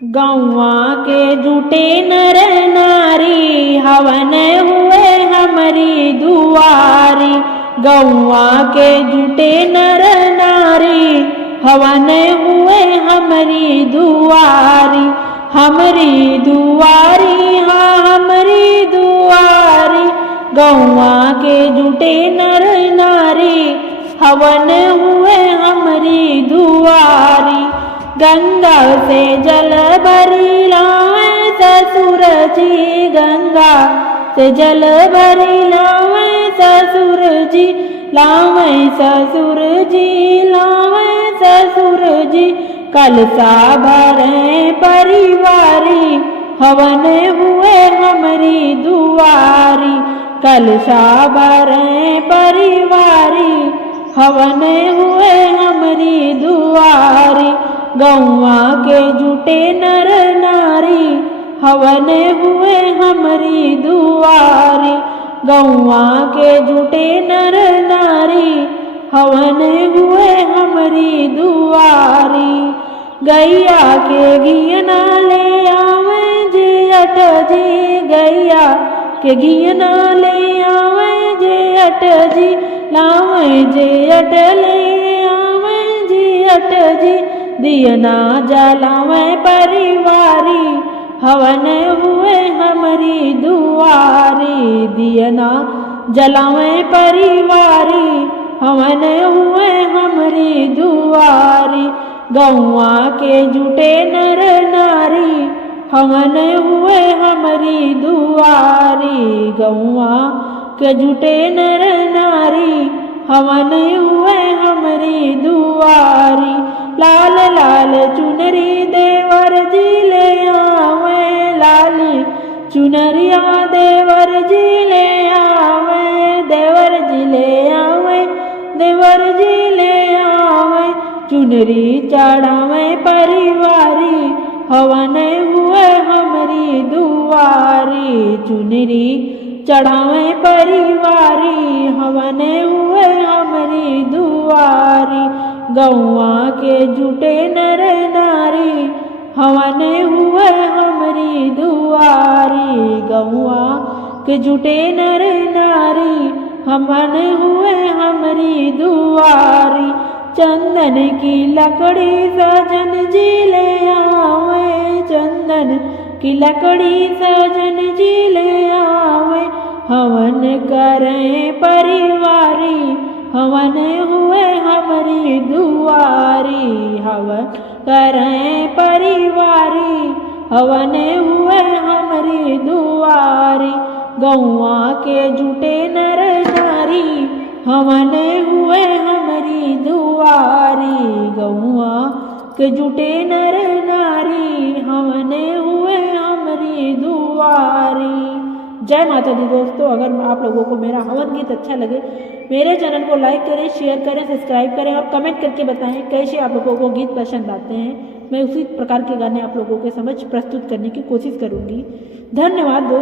गौवा के जुटे नर नारी हवन हुए हमारी दुआरी। गौवा के जुटे नर नारी हवन हुए हमारी दुआरी। हमारी दुआरी हाँ हमारी दुआरी। गौवा के जुटे नर नारी हवन हुए हमारी दुआरी। गंगा से जल भरी लावे ससुर जी। गंगा से जल भरी लावे ससुर जी। लावे ससुर जी लावे ससुर जी। कलसा भरे परिवारी हवन हुए हमारी दुआरी। कलसा भरे परिवारी हवन हुए हमारी दुआरी। गौवा के जुटे नर नारी हवन हुए हमारी दुआरी। गौवा के जुटे नर नारी हवन हुए हमारी दुआरी। गैया के घियना ले आवे जे अट जी। गैया के घियना ले आवे जे अट जी। लावे जे अट ले आवे जे अट जी। दियना जलावे परिवारी हवन हुए हमारी दुआरी। दियना जलावे परिवारी हवन हुए हमारी दुआरी। गौवा के जुटे नर नारी हवन हुए हमारी दुआरी। गौवा के जुटे नर नारी हवन हुए हमारी दुआरी। लाल लाल चुनरी देवर जी ले आवे। लाल चुनरिया देवर जी ले आवे। देवर जी ले आवे देवर जी ले आवे। चुनरी चढ़ावे परिवारी हवन हुए हमारी दुआरी। चुनरी चढ़ावे परिवारी हवन हुए हमारी दुआरी। गौवा के जुटे नर नारी हवन हुए हमारी दुआरी। गौवा के जुटे नर नारी हवन हुए हमारी दुआरी। चंदन की लकड़ी सजन जी ले आवे। चंदन की लकड़ी सजन जी ले आवे। हवन करें परिवारी हवन हुए हमारी दुआरी। हवन करें परिवारी हवन हुए हमारी दुआरी। गौवा के जुटे नर नारी हवन हुए हमारी दुआरी। गौवा के जुटे नर नारी हवन हुए हमारी दुआरी। जय माता दी दोस्तों, अगर आप लोगों को मेरा हवन गीत अच्छा लगे मेरे चैनल को लाइक करें, शेयर करें, सब्सक्राइब करें और कमेंट करके बताएं कैसे आप लोगों को गीत पसंद आते हैं। मैं उसी प्रकार के गाने आप लोगों के समझ प्रस्तुत करने की कोशिश करूंगी। धन्यवाद दोस्तों।